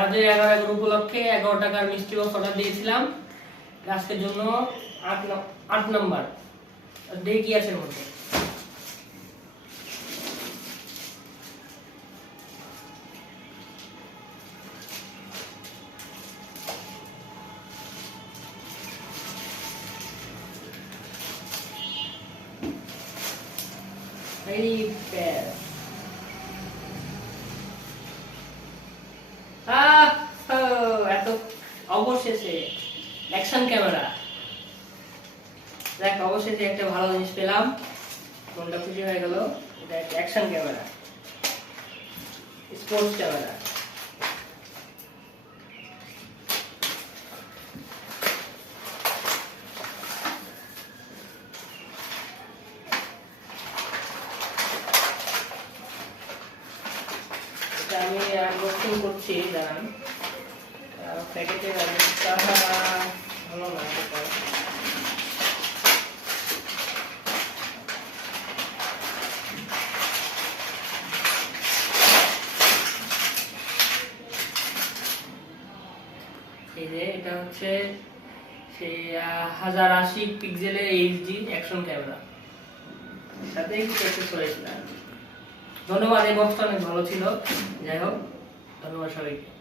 আমাদের 11 উপলক্ষে 11 টাকার মিষ্টি বক্স অর্ডার দিয়েছিলাম আজকের জন্য। 8 নাম্বার ডে কি আছে এর মধ্যে? এত অবশেষে অ্যাকশন ক্যামেরা। দেখ, অবশেষে একটা ভালো জিনিস পেলাম, মনটা খুশি হয়ে গেল। এটা একটা অ্যাকশন ক্যামেরা, স্পোর্টস ক্যামেরা। এটা আমি আনবক্সিং করছি, দাঁড়ান। প্যাকেটের অবস্থা ভালো না। এই যে এটা হচ্ছে সেই 1080 পিক্সেলের এইচডি অ্যাকশন ক্যামেরা, সাথে কিছু অ্যাক্সেসরিজ। ধন্যবাদ, এই বক্সটা অনেক ভালো ছিল। যাই হোক, ধন্যবাদ সবাইকে।